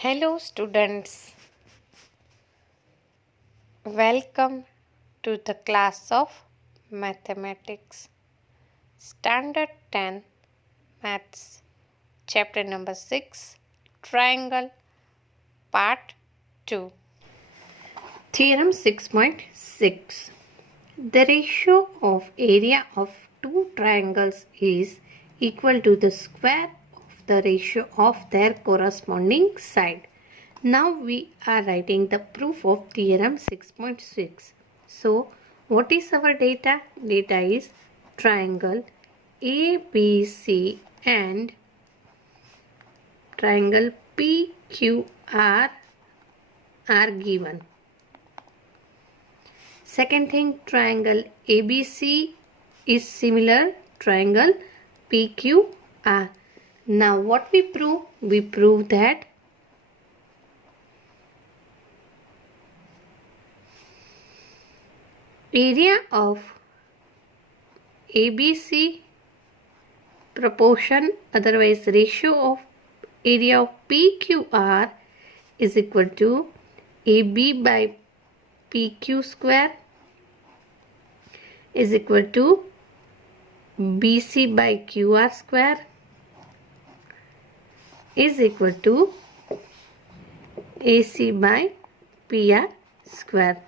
Hello, students. Welcome to the class of Mathematics, Standard 10, Maths, Chapter number 6, Triangle, Part 2. Theorem 6.6. The ratio of area of two triangles is equal to the square of the ratio of their corresponding side. Now we are writing the proof of theorem 6.6. So what is our data? Data is triangle ABC and triangle PQR are given. Second thing, triangle ABC is similar triangle PQR. Now what we prove? We prove that area of ABC proportion, otherwise ratio of area of PQR is equal to AB by PQ square is equal to BC by QR square is equal to AC by PR square.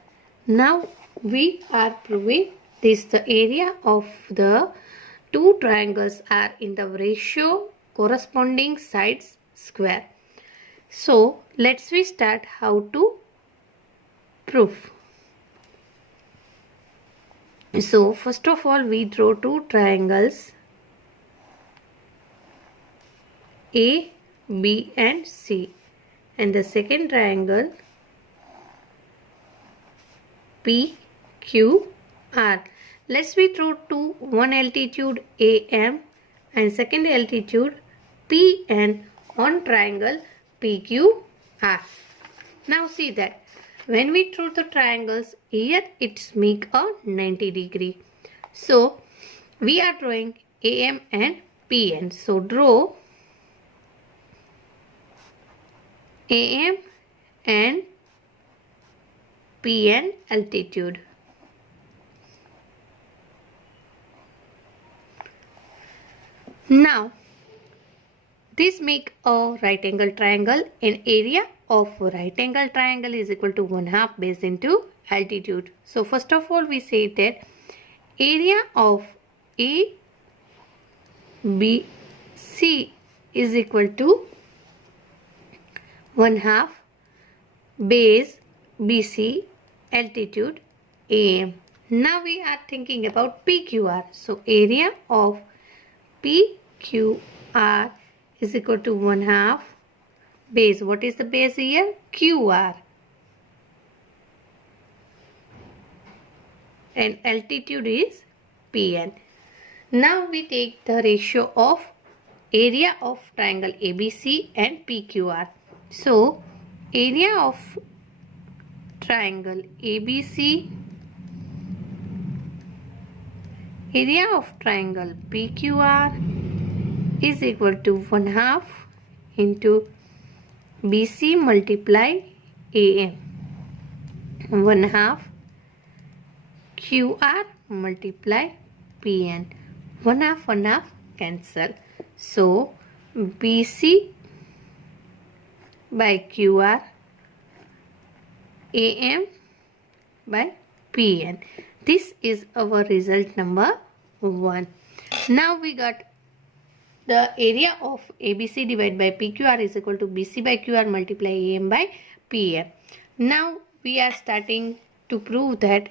Now we are proving this. The area of the two triangles are in the ratio corresponding sides square. So let's we start how to prove. So first of all we draw two triangles A, B and C, and the second triangle P, Q, R. Let's we draw two, one altitude AM and second altitude PN on triangle PQR. Now see that when we draw the triangles here, it's make a 90 degree. So we are drawing AM and PN. So draw AM and PN altitude. Now this make a right angle triangle, and area of right angle triangle is equal to 1/2 base into altitude. So first of all we say that area of ABC is equal to 1/2 base BC altitude AM. Now we are thinking about PQR. So area of PQR is equal to 1/2 base. What is the base here? QR. And altitude is PN. Now we take the ratio of area of triangle ABC and PQR. So area of triangle ABC, area of triangle PQR is equal to 1/2 into BC multiply AM, 1/2 QR multiply PN, 1/2 cancel. So BC by QR, AM by PN. This is our result number 1. Now we got the area of ABC divided by PQR is equal to BC by QR multiply AM by PN. Now we are starting to prove that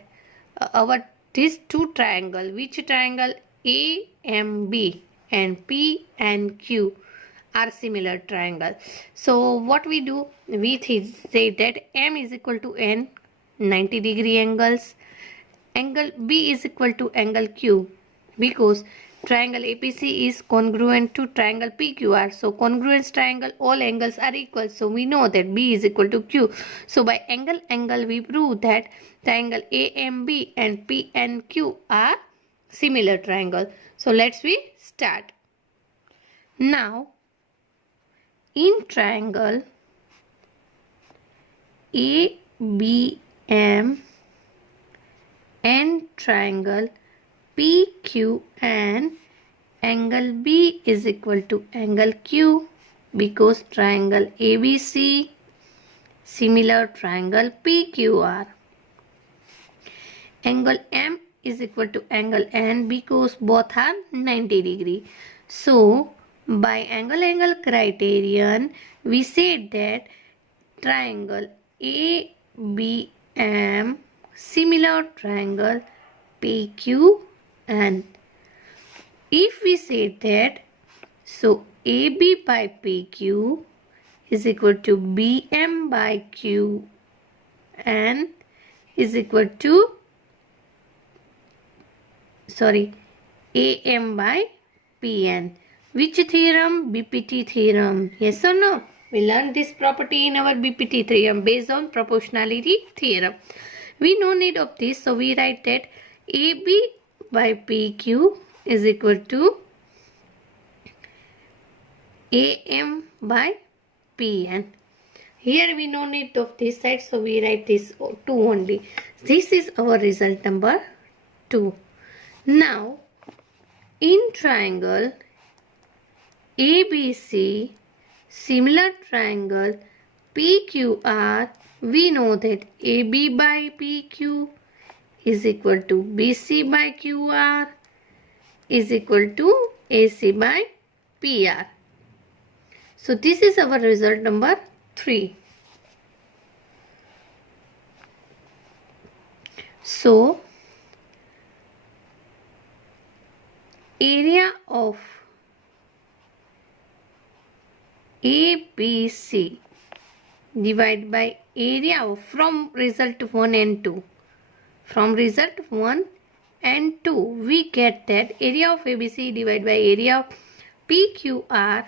these two triangle, which triangle AMB and PNQ are similar triangle. So what we do, we say that M is equal to N, 90 degree angles, angle B is equal to angle Q, because triangle APC is congruent to triangle PQR. So congruent triangle, all angles are equal. So we know that B is equal to Q. So by angle we prove that triangle AMB and PNQ are similar triangle. So let's we start. Now in triangle ABM and triangle PQN, angle B is equal to angle Q, because triangle ABC similar triangle PQR. Angle M is equal to angle N because both are 90 degree. So by angle criterion we said that triangle ABM similar triangle PQN. If we say that, so AB by PQ is equal to BM by QN is equal to AM by PN. Which theorem? BPT theorem. Yes or no? We learned this property in our BPT theorem based on proportionality theorem. We no need of this, so we write that AB by PQ is equal to AM by PN. Here we no need of this side, so we write this 2 only. This is our result number 2. Now in triangle ABC similar triangle PQR, we know that AB by PQ is equal to BC by QR is equal to AC by PR. So this is our result number 3. So area of ABC divided by area of, from result 1 and 2. From result 1 and 2 we get that area of ABC divided by area of PQR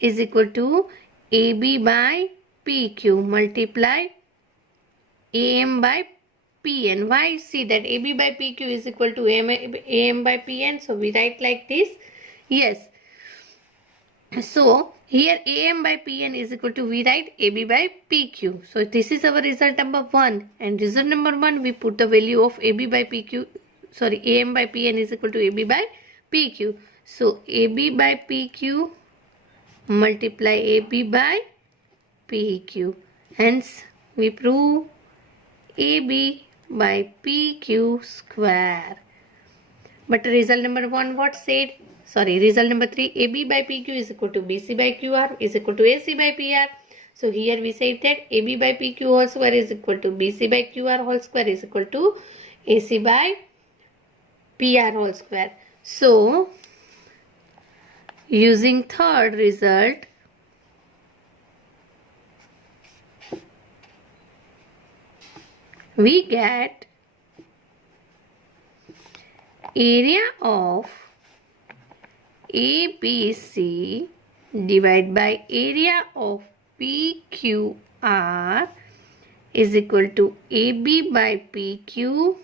is equal to AB by PQ multiply AM by PN. Why? See that AB by PQ is equal to AM by PN. So we write like this. Yes. So here AM by PN is equal to, we write AB by PQ. So this is our result number 1. And result number 1 we put the value of AB by PQ. AM by PN is equal to AB by PQ. So AB by PQ multiply AB by PQ. Hence we prove AB by PQ square. But result number 1 what said? Result number 3, AB by PQ is equal to BC by QR is equal to AC by PR. So here we said that AB by PQ whole square is equal to BC by QR whole square is equal to AC by PR whole square. So using third result, we get area of ABC divided by area of PQR is equal to AB by PQ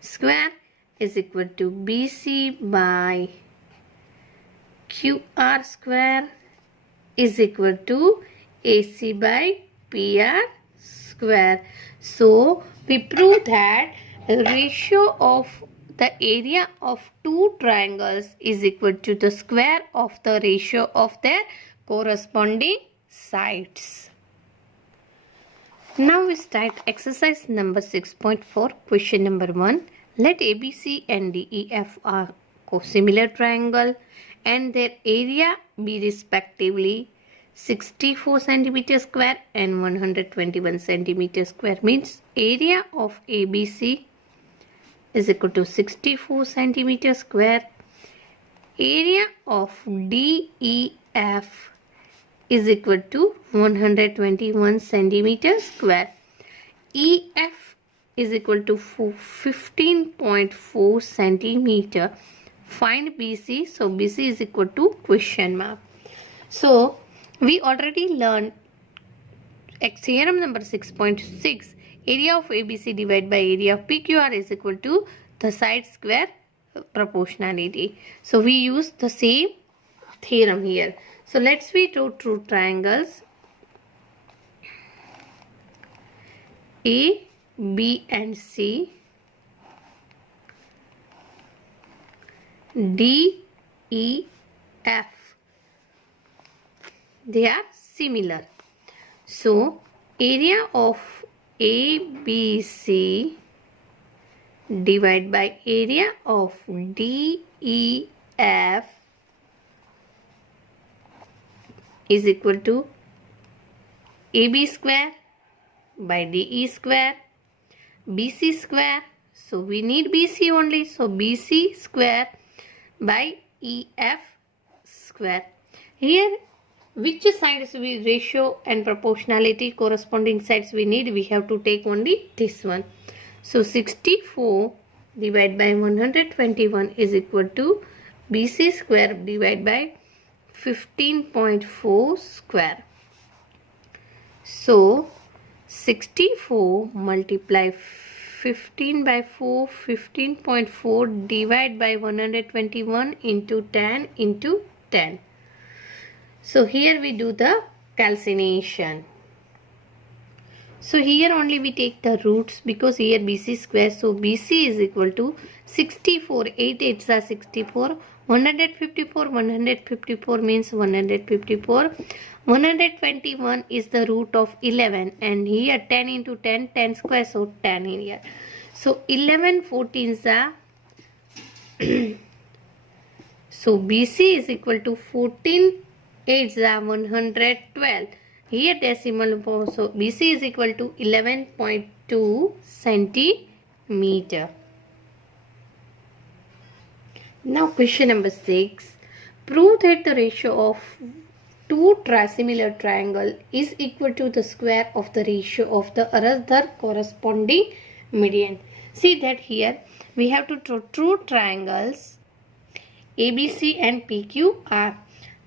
square is equal to BC by QR square is equal to AC by PR square. So we prove that the ratio of the area of two triangles is equal to the square of the ratio of their corresponding sides. Now we start exercise number 6.4. Question number 1. Let ABC and DEF are cosimilar triangle and their area be respectively 64 centimeter square and 121 centimeter square. Means area of ABC is equal to 64 centimeter square. Area of DEF is equal to 121 centimeter square. EF is equal to 15.4 centimeter. Find BC. So BC is equal to question mark. So we already learned theorem number 6.6. Area of ABC divided by area of PQR is equal to the side square proportionality. So we use the same theorem here. So let's we draw two triangles. A, B and C, D, E, F. They are similar. So, area of ABC divided by area of DEF is equal to AB square by DE square, BC square. So we need BC only. So BC square by EF square. Here, which sides we ratio and proportionality corresponding sides we need, we have to take only this one. So 64 divided by 121 is equal to BC square divided by 15.4 square. So 64 multiply 15 by 4, 15.4 divided by 121 into 10 into 10. So here we do the calcination. So here only we take the roots because here BC square. So BC is equal to 64. 8 8s are 64. 154. 154 means 154. 121 is the root of 11. And here 10 into 10, 10 square. So 10 in here. So 11 14s are. So BC is equal to 14 8s are 112. Here decimal, so BC is equal to 11.2 centimeter. Now question number 6. Prove that the ratio of two similar triangle is equal to the square of the ratio of the other corresponding median. See that here we have to draw two triangles ABC and PQR.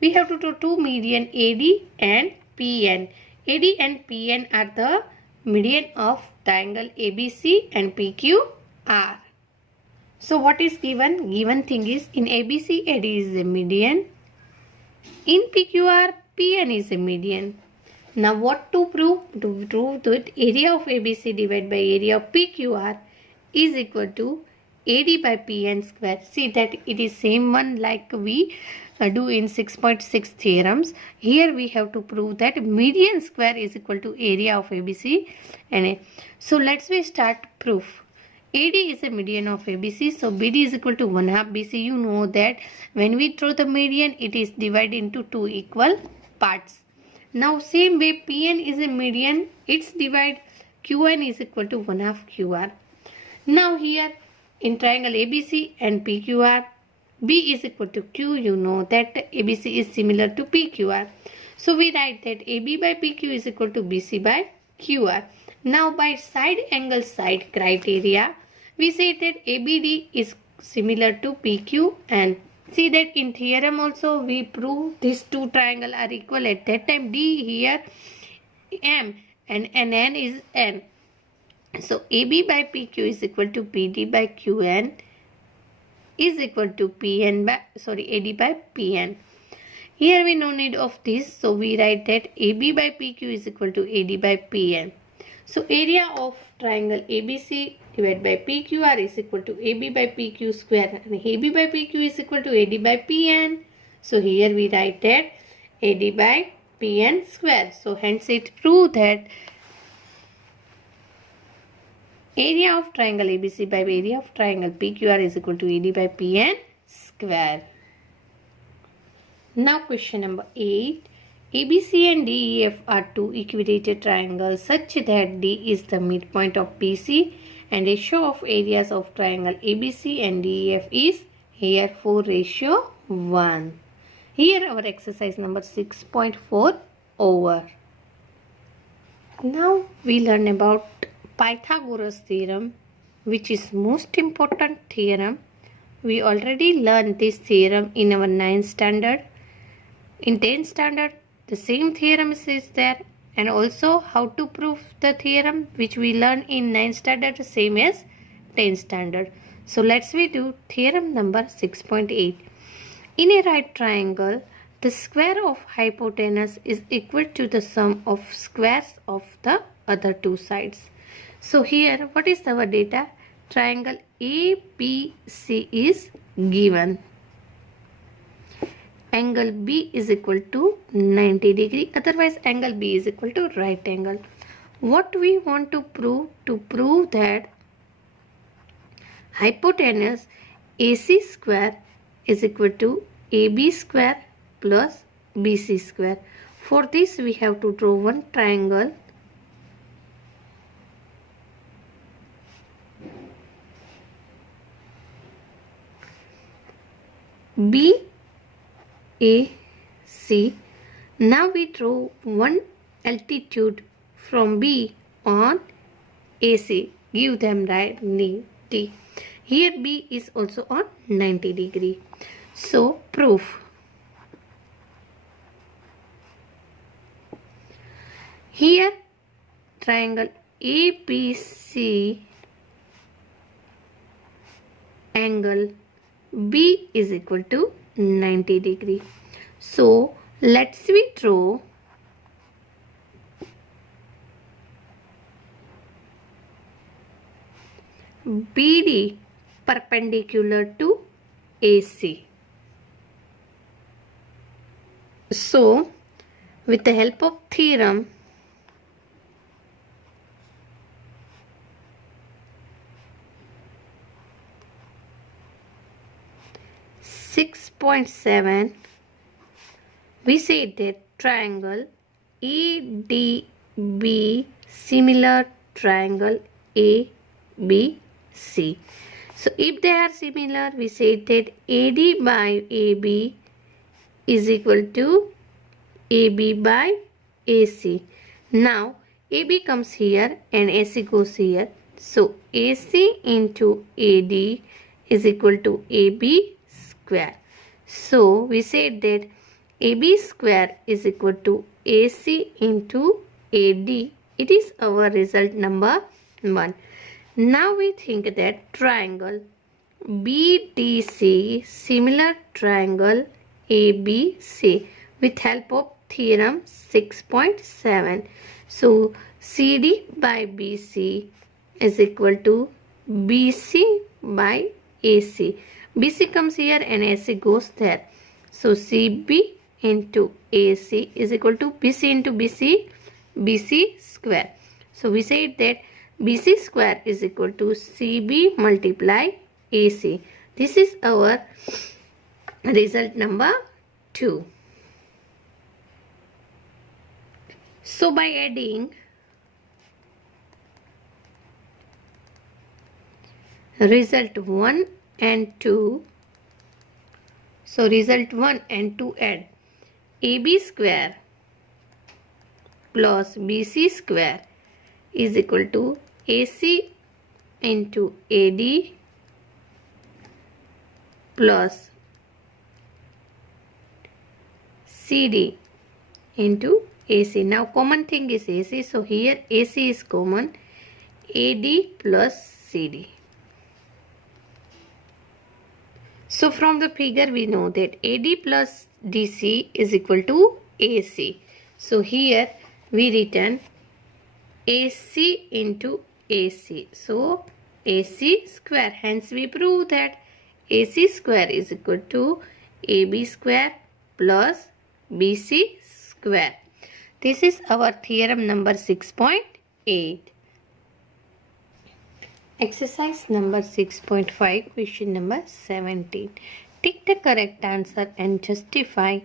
We have to draw two median AD and PN. AD and PN are the median of triangle ABC and PQR. So what is given? Given thing is in ABC AD is a median. In PQR PN is a median. Now what to prove? To prove that area of ABC divided by area of PQR is equal to AD by PN square. See that it is same one like we do in 6.6 theorems. Here we have to prove that median square is equal to area of ABC and A. So let's we start proof. AD is a median of ABC. So BD is equal to 1/2 BC. You know that when we draw the median, it is divided into two equal parts. Now same way PN is a median. Its divide QN is equal to 1/2 QR. Now here in triangle ABC and PQR, B is equal to Q. You know that ABC is similar to PQR. So we write that AB by PQ is equal to BC by QR. Now by side angle side criteria, we say that ABD is similar to PQ, and see that in theorem also we prove these two triangles are equal. At that time D here M and N is N. So AB by PQ is equal to PD by QN is equal to AD by PN. Here we no need of this, so we write that AB by PQ is equal to AD by PN. So area of triangle ABC divided by PQR is equal to AB by PQ square, and AB by PQ is equal to AD by PN. So here we write that AD by PN square. So hence it proves that area of triangle ABC by area of triangle PQR is equal to AD by PN square. Now question number 8. ABC and DEF are two equilateral triangles such that D is the midpoint of BC, and ratio of areas of triangle ABC and DEF is here 4:1. Here our exercise number 6.4 over. Now we learn about Pythagoras theorem, which is most important theorem. We already learned this theorem in our 9th standard. In 10th standard, the same theorem is there, and also how to prove the theorem which we learn in 9th standard, the same as 10th standard. So let's we do theorem number 6.8. In a right triangle, the square of hypotenuse is equal to the sum of squares of the other two sides. So here what is our data? Triangle ABC is given. Angle B is equal to 90 degree. Otherwise angle B is equal to right angle. What we want to prove? To prove that hypotenuse AC square is equal to AB square plus BC square. For this we have to draw one triangle BAC. Now we draw one altitude from B on AC. Give them right T. Here B is also on 90 degree. So proof. Here triangle ABC angle B is equal to 90 degree. So let's we draw BD perpendicular to AC. So with the help of theorem, .7, we say that triangle ADB similar triangle ABC. So if they are similar, we say that AD by AB is equal to AB by AC. Now AB comes here and AC goes here. So AC into AD is equal to AB square. So we said that AB square is equal to AC into AD. It is our result number 1. Now we think that triangle BDC similar triangle ABC with help of theorem 6.7. So CD by BC is equal to BC by AC. BC comes here and AC goes there. So CB into AC is equal to BC into BC square. So we said that BC square is equal to CB multiply AC. This is our result number 2. So by adding result 1 and 2, so result 1 and 2 add AB square plus BC square is equal to AC into AD plus CD into AC. Now common thing is AC, so here AC is common, AD plus CD. So from the figure we know that AD plus DC is equal to AC. So here we written AC into AC. So AC square. Hence we prove that AC square is equal to AB square plus BC square. This is our theorem number 6.8. Exercise number 6.5, question number 17. Take the correct answer and justify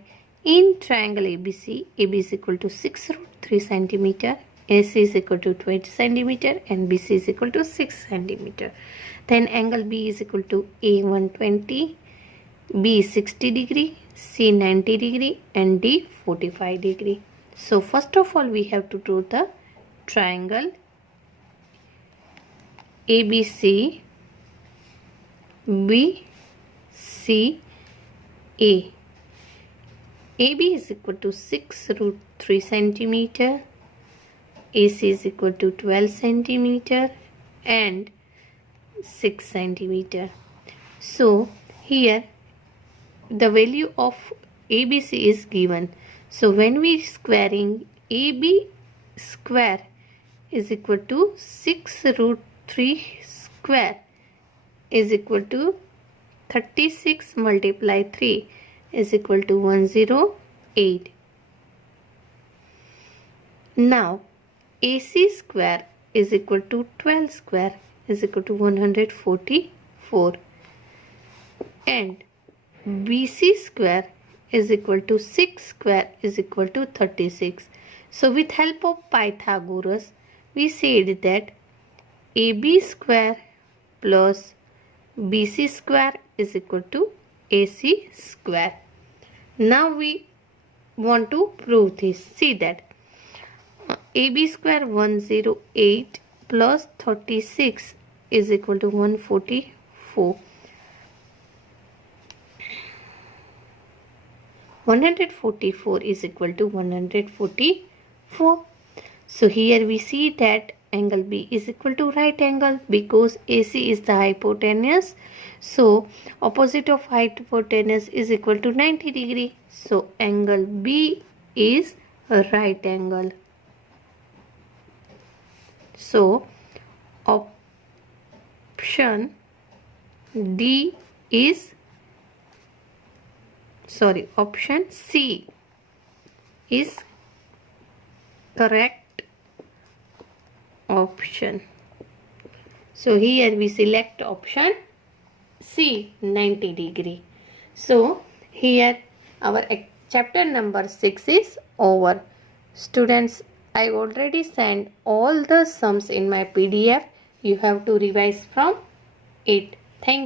in triangle ABC. AB is equal to 6 root 3 cm, AC is equal to 20 cm and BC is equal to 6 cm. Then angle B is equal to A 120, B 60 degree, C 90 degree and D 45 degree. So first of all we have to draw the triangle ABC BCA. AB is equal to 6 root 3 cm, AC is equal to 12 cm and 6 cm. So here the value of ABC is given. So when we squaring AB square is equal to 6 root 3 square is equal to 36 multiply 3 is equal to 108. Now AC square is equal to 12 square is equal to 144 and BC square is equal to 6 square is equal to 36. So with help of Pythagoras we said that AB square plus BC square is equal to AC square. Now we want to prove this. See that AB square 108 plus 36 is equal to 144. 144 is equal to 144. So here we see that angle B is equal to right angle because AC is the hypotenuse. So opposite of hypotenuse is equal to 90 degree. So angle B is a right angle. So option D is option C is correct option. So here we select option C, 90 degree. So here our chapter number 6 is over. Students, I already sent all the sums in my PDF. You have to revise from it. Thank you.